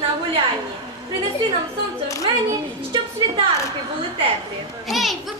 нас на гулянні. Принеси нам сонце в жмені, щоб світанки були теплі. Гей, ви